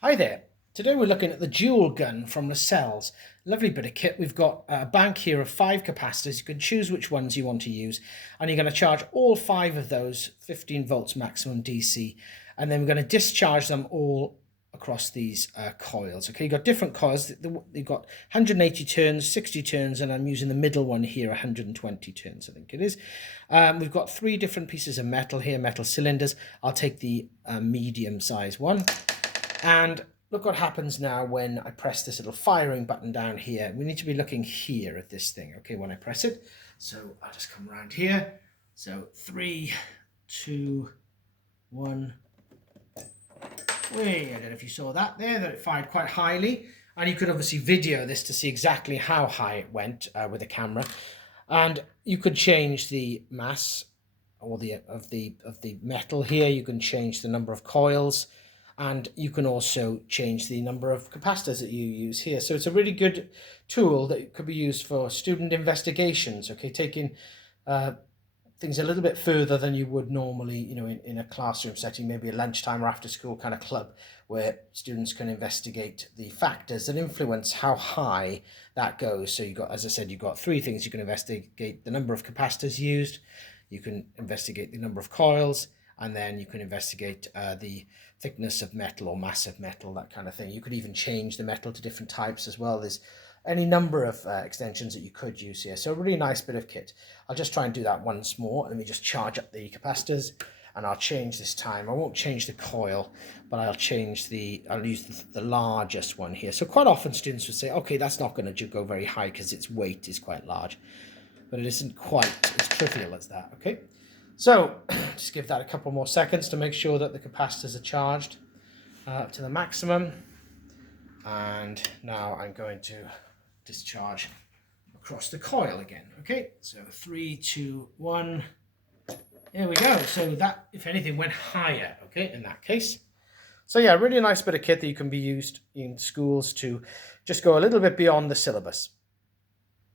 Hi there. Today we're looking at the Joule gun from Lascells. Lovely bit of kit. We've got a bank here of 5 capacitors. You can choose which ones you want to use, and you're going to charge all 5 of those 15 volts maximum DC, and then we're going to discharge them all across these coils. Okay, you've got different coils. You've got 180 turns, 60 turns, and I'm using the middle one here, 120 turns, I think it is. We've got 3 different pieces of metal here, metal cylinders. I'll take the medium size one. And look what happens now when I press this little firing button down here. We need to be looking here at this thing, okay, when I press it. So I'll just come around here. So 3, 2, 1. Wait, I don't know if you saw that there, that it fired quite highly. And you could obviously video this to see exactly how high it went with a camera. And you could change the mass or of the metal here. You can change the number of coils. And you can also change the number of capacitors that you use here. So it's a really good tool that could be used for student investigations, okay, taking things a little bit further than you would normally, in a classroom setting, maybe a lunchtime or after school kind of club, where students can investigate the factors that influence how high that goes. So as I said, you've got 3 things. You can investigate the number of capacitors used, you can investigate the number of coils, and then you can investigate the thickness of metal or mass of metal, that kind of thing. You could even change the metal to different types as well. There's any number of extensions that you could use here. So a really nice bit of kit. I'll just try and do that once more. Let me just charge up the capacitors, and I'll change this time. I won't change the coil, but I'll use the largest one here. So quite often students would say, okay, that's not going to go very high because its weight is quite large, but it isn't quite as trivial as that, okay? So just give that a couple more seconds to make sure that the capacitors are charged up to the maximum. And now I'm going to discharge across the coil again. Okay, so 3, 2, 1. There we go. So that, if anything, went higher, okay, in that case. So yeah, really nice bit of kit that you can be used in schools to just go a little bit beyond the syllabus.